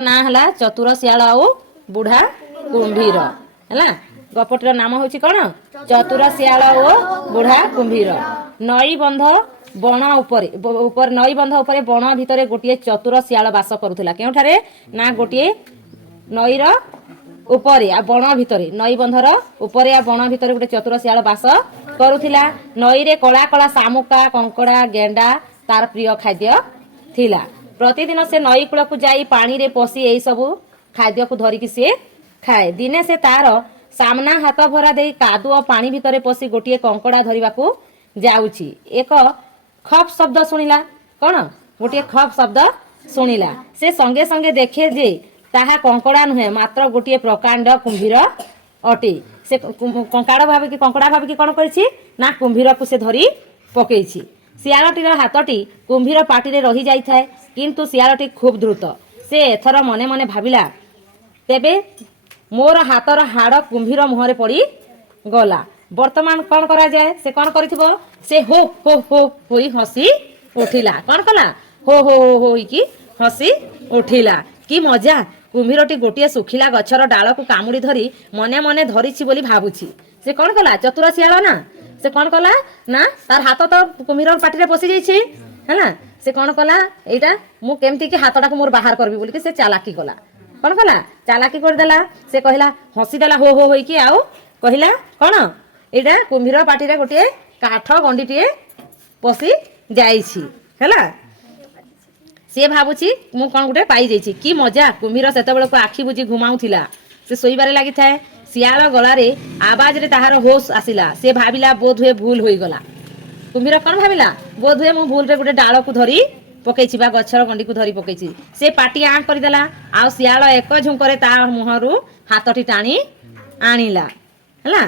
ना हला चतुर शियाल आउ बुढ़ा कुंभीर है। गपटर नाम हूँ कौन चतुर शियाल ओ बुढ़ा कुंभीर। नई बंध बण उपर नई बंध उपर बण भितर गोटे चतुर शियाल बास करुला केउठारे ना गोटे नईर उपरे आ बण भितर नई बंधर उपरे आ बण भितर गोटे चतुर शियाल बास करुला। नई रे कला कला शामुका कंकड़ा गेंडा तार प्रिय खाद्य थिला। प्रतिदिन से नई कूल को जाई पानी रे पशी यही सब खाद्य को धरिकी सी खाए। दिने से तार सामना हाथ भरा दे कादुओ पानी भितर पशी गोटे कंकड़ा धरने को जाऊँची। एक खप शब्द शुणिला कौन गोटे खप शब्द शुणिला से संगे संगे देखे जे ताहा कंकड़ा नुहे मात्र गोटे प्रकांड कुंभीर अटे। से कंकड़ा भाविकी कौन करिछि ना कुंभीर को से धरी पकेइछि। शियालटीर हाथटी कुंभीर पाटिरे रही जाइथाए किंतु शियालटी खूब द्रुत। से एथर मने मने भाविला तेबे मोर हाथर हाड़ कुंभीर मुहरे पड़ी गला। वर्तमान कौन करा जाए से कौन करिथिबो से हो हो हो होई हसी उठिला। कौन कला हो हो हो होई की हसी उठिला। कि मजा कुंभीरटी गोटे सुखिला गछर डाल को कामुड़ी धरी मने मने धरिछि बोली भाबुछि। से कौन कला चतुर शियाल ना से कौन कला ना तार हाथ तो कुंभीर पाटिरे पशि जाइछि है ना। से कौन कला एटा मु केमती कि हाथटा को मोर बाहर करबी बोली कि से चालाकी कला। कौन कला चालाकी कर देला। से कहला हसी देला हो हो होई कि आउ कहला कौन एटा कुंभीर पाटिरे गोटे काठ गंडीटीए पशि जाइछि हैला। से भाबुछि मु कौन गोटे पाई जाइछि। कि मजा कुंभीर सेते बेलको आखि बुझी घुमाउथिला से सोइबारे लागि थाए। शियाल गलारे आवाज रे ताहार होश आसिला। से भाबिला बोध हुए भूल होई गला। कुंभीर कौन भाविला बोध हुए मु भूल रे गोटे डाल को धरी पकेइछि बा गछर गंडी को धरी पकेइछि। से पाटी आं करि देला आ शियाल एक झुंकरे ता मुहरु हाथटी टाणी आनिला हैला।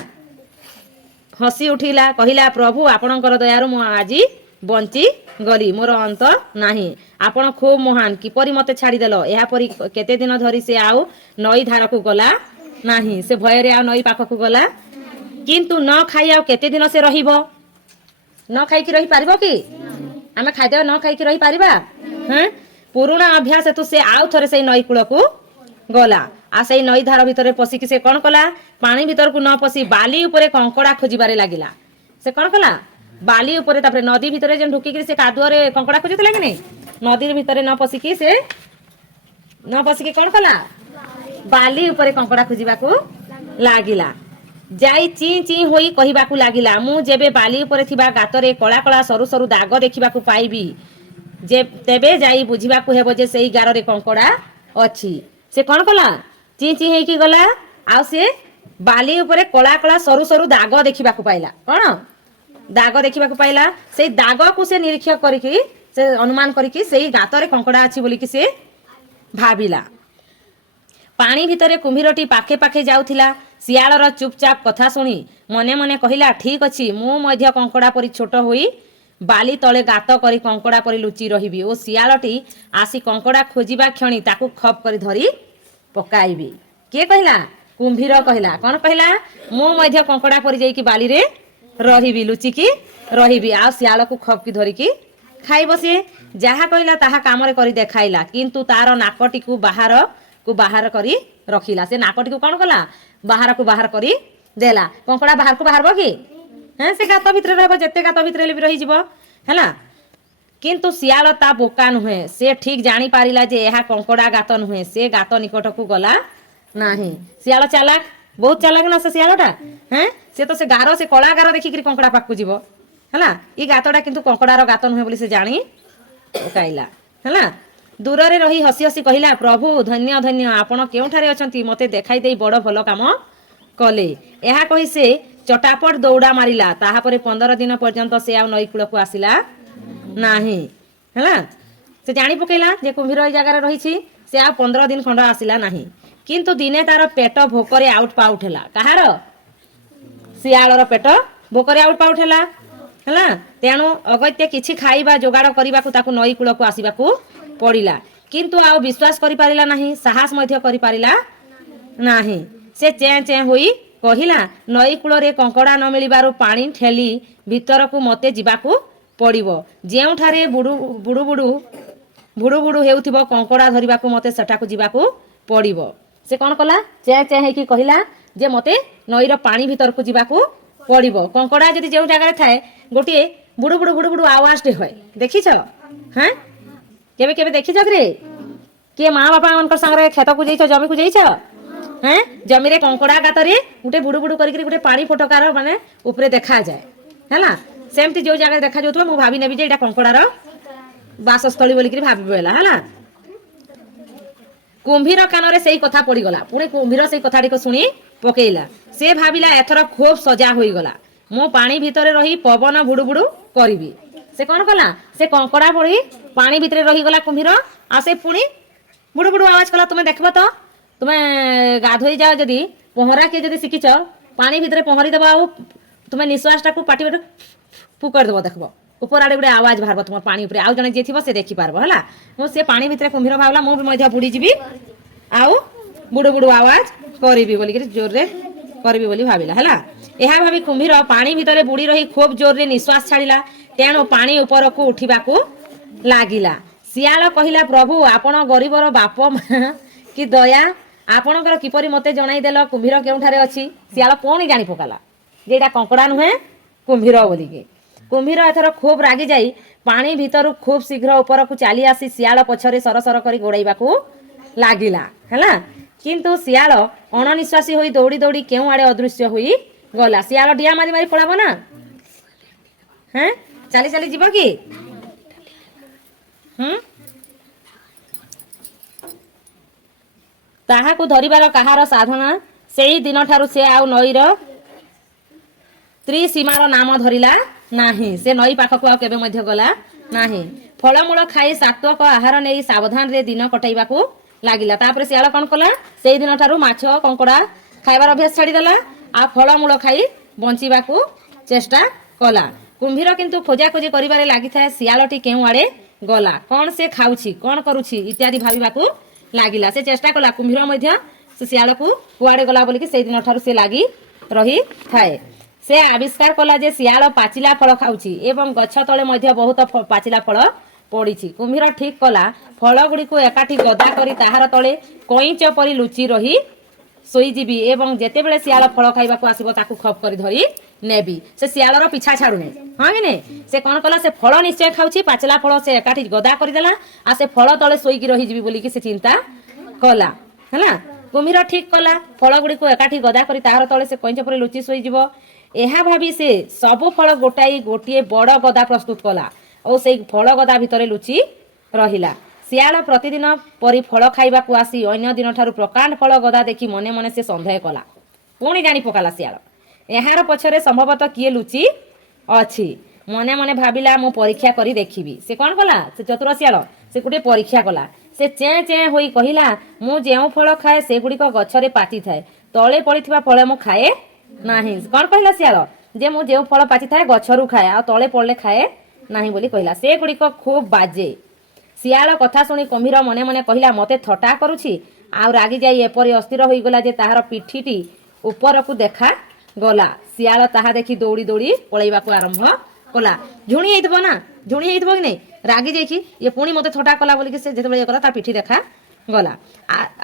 हसी उठिला कहिला प्रभु आपणकर दयारु मु आजी बंची गली मोर अंत नाही। आपण खूब महान किपरि मते छाड़ी देलो। एहा परी केते दिन धरी से आउ नई धार को गला नाही। से भय रे आ नई पाख को गला किंतु न खाई आ केते दिन से रहिबो न खाई कि रही पारिबो कि आमे खाद्य न खाई कि रही पारिबा हैं। पुराना अभ्यास हेतु से आउ थरे से नई कूल को गला आ से नई धार भितर पशी कि से कौन कला पानी भितर को न पशी बाली उपरे कंकड़ा खोजिबारे लागिला। से कौन कला बाली उपरे तापरे नदी भितर जे ढुकी कि से कादुआ रे कंकड़ा खोजुतला कि नहीं नदी भितर न पशी कि से न पशी कि कौन कला बाली उपरे कंकड़ा खोजिबा को लागिला। जाई ची ची होई कहिबाकू लागिला मु जेबे बाली उपरे थिबा गातरे कला कला सरू सरू दाग देखिबाकू पाइबी जे तेबे जाई बुझिबाकू हेबो जे सेई गाରରେ कंकड़ा अछि। से कौन कला ची ची हेकी गला आ से बाली उपरे कला कला सरू सरू दाग देखिबाकू पाइला। कौन दाग देखिबाकू पाइला सेई दाग को से निरीक्षण करिकि से अनुमान करिकि सेई गातरे कंकड़ा अछि बोली कि से भाबिला। पानी भितरे कुंभीरटी पाखे पाखे जाउथिला। शियालर चुपचाप कथा शुणी मने मने कहिला ठीक अछि मु मध्य कंकड़ा परी छोट होई बाली तले गात करी कंकड़ा परी लुचि रहिबी ओ शियालटी आसी कंकड़ा खोजिबा क्षणी ताकू खप करी धरी पकाइबी। के कहिला कुंभीर कहिला कौन कहिला मु मध्य कंकड़ा परी जाई कि बाली रे रहिबी लुचि की रहिबी आ शियाल को खप की धरी की खाइबो। से जहा कहिला ताहा काम रे करी देखाइला किंतु तार नाकटी को बाहर करी रखिला। से नाकटी को कौन कला बाहर को बाहर करी देला। कंकड़ा बाहर को बाहरबो कि हैं से गात भितर रहबो जत्ते गात भितर भी रही जिवो हैला। किंतु शियाल ता बोका नुहे से ठीक जानी पारिला जे एहा कंकड़ा गात नुहे से गात निकट को गला नाही। शियाल चालाक बहुत चालाक ना से शियालटा हैं से तो से गारो से कला गारो देखि कि कंकड़ा पाकु जिवो हैला। ई गातटा किंतु कंकड़ार गात नुहे बोली से जानी पकाइला हैला। दूर रे रही हसी हसी कहिला प्रभु धन्य धन्य आपण केउठारे अछंती मते देखाई देई बड़ भल काम कले। एहा कहि से चटापट दौड़ा मारिला। ताहा परे 15 दिन पर्यंत से आ नई कूल को आसिला नाही हैला। से जानी पकेला जे कुंभीर ए जगह रे रहिछि से आ 15 दिन खंड आसिला नाही। किंतु दिने तार पेट भोकरे आउट पाउट हैला। कहार शियालर पेट भोकरे आउट पाउट हैला हैला। तेणु अगत्य किछि खाइबा जोगाड़ करबा को ताकू नई कूल को आसीबा को पड़िला किंतु आ विश्वास करि पारिला नाही साहस मध्य करि पारिला नाही। से चें चें होई कहिला नई कूल रे कंकड़ा न मिलिबारु पानी ठेली भीतर को मते जिबाकू पड़िबो जेउठारे बुडू बुडू बुडू ଭୁଡୁ ଭୁଡୁ ହେଉଥିବ କଙ୍କଡା ଧରିବାକୁ ମତେ ସେଠାକୁ ଯିବାକୁ ପଡିବ। ସେ କ'ଣ କଲା ଚେଁ ଚେଁ ହେଇକି କହିଲା ଯେ ମତେ ନଈର ପାଣି ଭିତରକୁ ଯିବାକୁ ପଡିବ। କଙ୍କଡା ଯଦି ଯେଉଁ ଜାଗାରେ ଥାଏ ଗୋଟିଏ ବୁଡୁ ବୁଡୁ ବୁଡୁ ବୁଡୁ ଆୱାଜଟେ ହୁଏ, ଦେଖିଛ? ହଁ କେବେ କେବେ ଦେଖିଛ କିରେ? କିଏ ମା ବାପା ମାନଙ୍କ ସାଙ୍ଗରେ କ୍ଷେତକୁ ଯାଇଛ, ଜମିକୁ ଯାଇଛ? ହଁ ଜମିରେ କଙ୍କଡା ଗାତରେ ଗୋଟେ ବୁଡୁ ବୁଡୁ କରିକି ଗୋଟେ ପାଣି ଫୋଟକାର ମାନେ ଉପରେ ଦେଖାଯାଏ ହେଲା। ସେମିତି ଯୋଉ ଜାଗାରେ ଦେଖାଯାଉଥିବ ମୁଁ ଭାବି ନେବି ଯେ ଏଇଟା କଙ୍କଡାର ବାସସ୍ଥଳୀ ବୋଲିକିରି ଭାବିବ ହେଲା। କୁମ୍ଭୀର କାନରେ ସେଇ କଥା ପଡିଗଲା। ପୁଣି କୁମ୍ଭୀର ସେଇ କଥାଟିକୁ ଶୁଣି ପକେଇଲା। ସେ ଭାବିଲା ଏଥର ଖୁବ୍ ସଜା ହୋଇଗଲା, ମୁଁ ପାଣି ଭିତରେ ରହି ପବନ ବୁଡୁ ବୁଡୁ କରିବି। ସେ କ'ଣ କଲା ସେ କଙ୍କଡା ପଡି ପାଣି ଭିତରେ ରହିଗଲା କୁମ୍ଭୀର। ଆଉ ସେ ପୁଣି ବୁଡୁ ବୁଡୁ ଆୱାଜ କଲା। ତୁମେ ଦେଖିବ ତ, ତୁମେ ଗାଧୋଇ ଯାଅ ଯଦି ପହଁରା କିଏ ଯଦି ଶିଖିଛ ପାଣି ଭିତରେ ପହଁରି ଦେବ ଆଉ ତୁମେ ନିଶ୍ୱାସଟାକୁ ପାଟି ଭିତରେ ଫୁ କରିଦେବ, ଦେଖିବ ଉପର ଆଡେ ଗୋଟେ ଆୱାଜ ବାହାରିବ ତୁମ ପାଣି ଉପରେ। ଆଉ ଜଣେ ଯିଏ ଥିବ ସେ ଦେଖିପାରିବ ହେଲା। ମୁଁ ସେ ପାଣି ଭିତରେ କୁମ୍ଭୀର ଭାବିଲା ମୁଁ ବି ମଧ୍ୟ ବୁଡ଼ିଯିବି ଆଉ ବୁଡୁ ବୁଡୁ ଆୱାଜ କରିବି ବୋଲିକିରି ଜୋରରେ କରିବି ବୋଲି ଭାବିଲା ହେଲା। ଏହା ଭାବି କୁମ୍ଭୀର ପାଣି ଭିତରେ ବୁଡ଼ି ରହି ଖୁବ୍ ଜୋରରେ ନିଶ୍ୱାସ ଛାଡ଼ିଲା। ତେଣୁ ପାଣି ଉପରକୁ ଉଠିବାକୁ ଲାଗିଲା। ଶିଆଳ କହିଲା ପ୍ରଭୁ ଆପଣ ଗରିବର ବାପ ମା କି ଦୟା, ଆପଣଙ୍କର କିପରି ମୋତେ ଜଣାଇଦେଲ କୁମ୍ଭୀର କେଉଁଠାରେ ଅଛି? ଶିଆଳ ପୁଣି ଜାଣି ପକାଲା ଯେ ଏଇଟା କଙ୍କଡା ନୁହେଁ କୁମ୍ଭୀର ବୋଲିକି। କୁମ୍ଭୀର ଏଥର ଖୁବ୍ ରାଗି ଯାଇ ପାଣି ଭିତରୁ ଖୁବ୍ ଶୀଘ୍ର ଉପରକୁ ଚାଲି ଆସି ଶିଆଳ ପଛରେ ସରସର କରି ଗୋଡ଼ାଇବାକୁ ଲାଗିଲା ହେଲା। କିନ୍ତୁ ଶିଆଳ ଅଣନିଶ୍ୱାସୀ ହୋଇ ଦୌଡ଼ି ଦୌଡ଼ି କେଉଁ ଆଡ଼େ ଅଦୃଶ୍ୟ ହୋଇ ଗଲା। ଶିଆଳ ଡିଆ ମାରି ମାରି ପଳାବ ନା, ହଁ ଚାଲି ଚାଲି ଯିବ କି? ତାହାକୁ ଧରିବାର କାହାର ସାଧନା। ସେଇ ଦିନଠାରୁ ସେ ଆଉ ନଈର ତ୍ରିସୀମାର ନାମ ଧରିଲା ନାହିଁ। ସେ ନଈ ପାଖକୁ ଆଉ କେବେ ମଧ୍ୟ ଗଲା ନାହିଁ। ଫଳମୂଳ ଖାଇ ସାତ୍ୱକ ଆହାର ନେଇ ସାବଧାନରେ ଦିନ କଟାଇବାକୁ ଲାଗିଲା। ତାପରେ ଶିଆଳ କ'ଣ କଲା ସେଇ ଦିନଠାରୁ ମାଛ କଙ୍କଡା ଖାଇବାର ଅଭ୍ୟାସ ଛାଡ଼ିଦେଲା ଆଉ ଫଳମୂଳ ଖାଇ ବଞ୍ଚିବାକୁ ଚେଷ୍ଟା କଲା। କୁମ୍ଭୀର କିନ୍ତୁ ଖୋଜାଖୋଜି କରିବାରେ ଲାଗିଥାଏ ଶିଆଳଟି କେଉଁ ଆଡ଼େ ଗଲା, କ'ଣ ସେ ଖାଉଛି, କ'ଣ କରୁଛି ଇତ୍ୟାଦି ଭାବିବାକୁ ଲାଗିଲା। ସେ ଚେଷ୍ଟା କଲା କୁମ୍ଭୀର ମଧ୍ୟ ସେ ଶିଆଳକୁ କୁଆଡ଼େ ଗଲା ବୋଲିକି ସେଇ ଦିନଠାରୁ ସେ ଲାଗି ରହିଥାଏ। ସେ ଆବିଷ୍କାର କଲା ଯେ ଶିଆଳ ପାଚିଲା ଫଳ ଖାଉଛି ଏବଂ ଗଛ ତଳେ ମଧ୍ୟ ବହୁତ ପାଚିଲା ଫଳ ପଡ଼ିଛି। କୁମ୍ଭୀର ଠିକ୍ କଲା ଫଳ ଗୁଡ଼ିକୁ ଏକାଠି ଗଦା କରି ତାହାର ତଳେ କଇଁଚ ପରି ଲୁଚି ରହି ଶୋଇଯିବି ଏବଂ ଯେତେବେଳେ ଶିଆଳ ଫଳ ଖାଇବାକୁ ଆସିବ ତାକୁ ଖପ୍ କରି ଧରି ନେବି। ସେ ଶିଆଳର ପିଛା ଛାଡୁନି, ହଁ କି ନାଇଁ? ସେ କ'ଣ କଲା ସେ ଫଳ ନିଶ୍ଚୟ ଖାଉଛି, ପାଚିଲା ଫଳ ସେ ଏକାଠି ଗଦା କରିଦେଲା ଆଉ ସେ ଫଳ ତଳେ ଶୋଇକି ରହିଯିବି ବୋଲିକି ସେ ଚିନ୍ତା କଲା ହେଲା। କୁମ୍ଭୀର ଠିକ୍ କଲା ଫଳ ଗୁଡ଼ିକୁ ଏକାଠି ଗଦା କରି ତାହାର ତଳେ ସେ କଇଁଚ ପରି ଲୁଚି ଶୋଇଯିବ। ଏହା ଭାବି ସେ ସବୁ ଫଳ ଗୋଟାଇ ଗୋଟିଏ ବଡ଼ ଗଦା ପ୍ରସ୍ତୁତ କଲା ଓ ସେଇ ଫଳ ଗଦା ଭିତରେ ଲୁଚି ରହିଲା। ଶିଆଳ ପ୍ରତିଦିନ ପରି ଫଳ ଖାଇବାକୁ ଆସି ଅନ୍ୟ ଦିନଠାରୁ ପ୍ରକାଣ୍ଡ ଫଳ ଗଦା ଦେଖି ମନେ ମନେ ସେ ସନ୍ଦେହ କଲା। ପୁଣି ଜାଣି ପକାଲା ଶିଆଳ ଏହାର ପଛରେ ସମ୍ଭବତଃ କିଏ ଲୁଚି ଅଛି। ମନେ ମନେ ଭାବିଲା ମୁଁ ପରୀକ୍ଷା କରି ଦେଖିବି। ସେ କ'ଣ କଲା ସେ ଚତୁର ଶିଆଳ ସେ ଗୋଟିଏ ପରୀକ୍ଷା କଲା। ସେ ଚେଁ ଚେଁ ହୋଇ କହିଲା ମୁଁ ଯେଉଁ ଫଳ ଖାଏ ସେଗୁଡ଼ିକ ଗଛରେ ପାଚିଥାଏ, ତଳେ ପଡ଼ିଥିବା ଫଳ ମୁଁ ଖାଏ ନାହିଁ। କ'ଣ କହିଲା ଶିଆଳ ଯେ ମୁଁ ଯେଉଁ ଫଳ ପାଚିଥାଏ ଗଛରୁ ଖାଏ ଆଉ ତଳେ ପଡ଼ିଲେ ଖାଏ ନାହିଁ ବୋଲି କହିଲା। ସେଗୁଡ଼ିକ ଖୁବ୍ ବାଜେ। ଶିଆଳ କଥା ଶୁଣି କୁମ୍ଭୀର ମନେ ମନେ କହିଲା ମୋତେ ଥଟ୍ଟା କରୁଛି ଆଉ ରାଗି ଯାଇ ଏପରି ଅସ୍ଥିର ହୋଇଗଲା ଯେ ତାହାର ପିଠିଟି ଉପରକୁ ଦେଖାଗଲା। ଶିଆଳ ତାହା ଦେଖି ଦୌଡ଼ି ଦୌଡ଼ି ପଳେଇବାକୁ ଆରମ୍ଭ କଲା। ଝୁଣି ହେଇଥିବ ନା, ଝୁଣି ହେଇଥିବ କି ନାଇଁ, ରାଗି ଯାଇକି ଇଏ ପୁଣି ମୋତେ ଥଟ୍ଟା କଲା ବୋଲିକି ସେ ଯେତେବେଳେ ଇଏ କଲା ତା ପିଠି ଦେଖାଗଲା।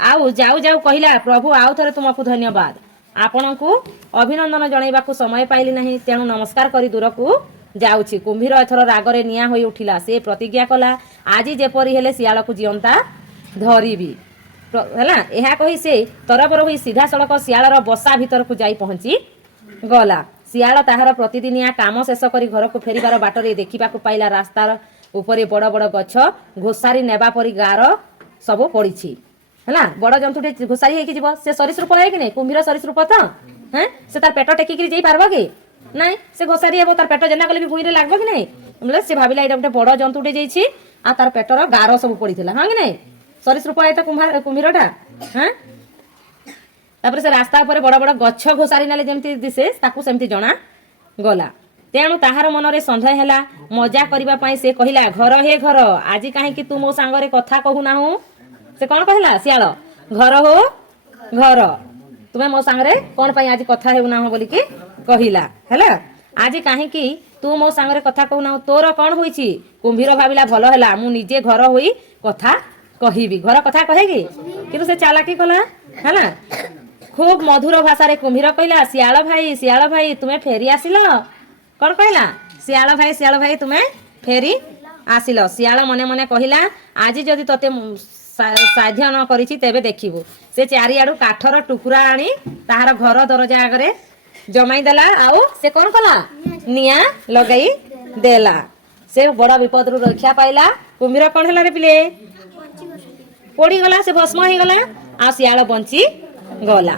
ଆଉ ଯାଉ ଯାଉ କହିଲା ପ୍ରଭୁ ଆଉ ଥରେ ତୁମକୁ ଧନ୍ୟବାଦ, ଆପଣଙ୍କୁ ଅଭିନନ୍ଦନ ଜଣାଇବାକୁ ସମୟ ପାଇଲି ନାହିଁ, ତେଣୁ ନମସ୍କାର କରି ଦୂରକୁ ଯାଉଛି। କୁମ୍ଭୀର ଏଥର ରାଗରେ ନିଆଁ ହୋଇ ଉଠିଲା। ସେ ପ୍ରତିଜ୍ଞା କଲା ଆଜି ଯେପରି ହେଲେ ଶିଆଳକୁ ଜିଅନ୍ତା ଧରିବି ହେଲା। ଏହା କହି ସେ ତରବର ହୋଇ ସିଧାସଳଖ ଶିଆଳର ବସା ଭିତରକୁ ଯାଇ ପହଞ୍ଚି ଗଲା। ଶିଆଳ ତାହାର ପ୍ରତିଦିନିଆ କାମ ଶେଷ କରି ଘରକୁ ଫେରିବାର ବାଟରେ ଦେଖିବାକୁ ପାଇଲା ରାସ୍ତାର ଉପରେ ବଡ଼ ବଡ଼ ଗଛ ଘୋଷାରି ନେବା ପରି ଗାର ସବୁ ପଡ଼ିଛି ହେଲା। ବଡ଼ ଜନ୍ତୁଟେ ଘୋଷାରି ହେଇକି ଯିବ, ସେ ସରୀସୃପ ହେ କି ନାଇଁ, କୁମ୍ଭୀର ସରୀସୃପ ତ ହଁ ସେ ତାର ପେଟ ଟେକିକିରି ଯାଇପାରିବ କି ନାଇଁ, ସେ ଘୋଷାରି ହେବ ତାର ପେଟ ଯେନା କଲେ ବି ଭୁଇଁରେ ଲାଗିବ କି ନାଇଁ। ବୋଲେ ସେ ଭାବିଲା ଏଇଟା ଗୋଟେ ବଡ଼ ଜନ୍ତୁଟେ ଯାଇଛି ଆଉ ତାର ପେଟର ଗାର ସବୁ ପଡ଼ିଥିଲା, ହଁ କି ନାଇଁ, ସରୀସୃପ ଏ ତ କୁମ୍ଭୀରଟା ହଁ। ତାପରେ ସେ ରାସ୍ତା ଉପରେ ବଡ଼ ବଡ଼ ଗଛ ଘୋଷାରି ନେଲେ ଯେମିତି ଦିଶେ ତାକୁ ସେମିତି ଜଣା ଗଲା। ତେଣୁ ତାହାର ମନରେ ସନ୍ଦେହ ହେଲା। ମଜା କରିବା ପାଇଁ ସେ କହିଲା ଘର ହେ ଘର, ଆଜି କାହିଁକି ତୁ ମୋ ସାଙ୍ଗରେ କଥା କହୁନାହୁଁ? ସେ କ'ଣ କହିଲା ଶିଆଳ ଘର ହୋ ଘର, ତୁମେ ମୋ ସାଙ୍ଗରେ କ'ଣ ପାଇଁ ଆଜି କଥା ହେଉନାହୁଁ ବୋଲିକି କହିଲା ହେଲା। ଆଜି କାହିଁକି ତୁ तू मो सांगरे कथा कहूना तोर कौन होईची कुंभीर भाविला भल हैला मु निजे घर होई कथा कहिबी घर कथा कहेगी किंतु से चालाकी कला है खूब मधुर भाषा रे कुंभीर कहला सियाल भाई तुम्हें फेरी आसिल कौन कहला सियाल भाई तुम्हें फेरी आसिल सियाल मने मने कहला आज जदि तते साध्य न करिछि तेबे देखिबो से चारिआडू काठर टुकुरा आनी ताहार घर दरजा आगरे जमाई देला आउ से कौन कला निया लगाई देला से बड़ विपद रु रक्षा पाइला कुंभीर कौन हैला रे पिले पोड़ी गला से भस्म हो गला आ सियाल बंची गला।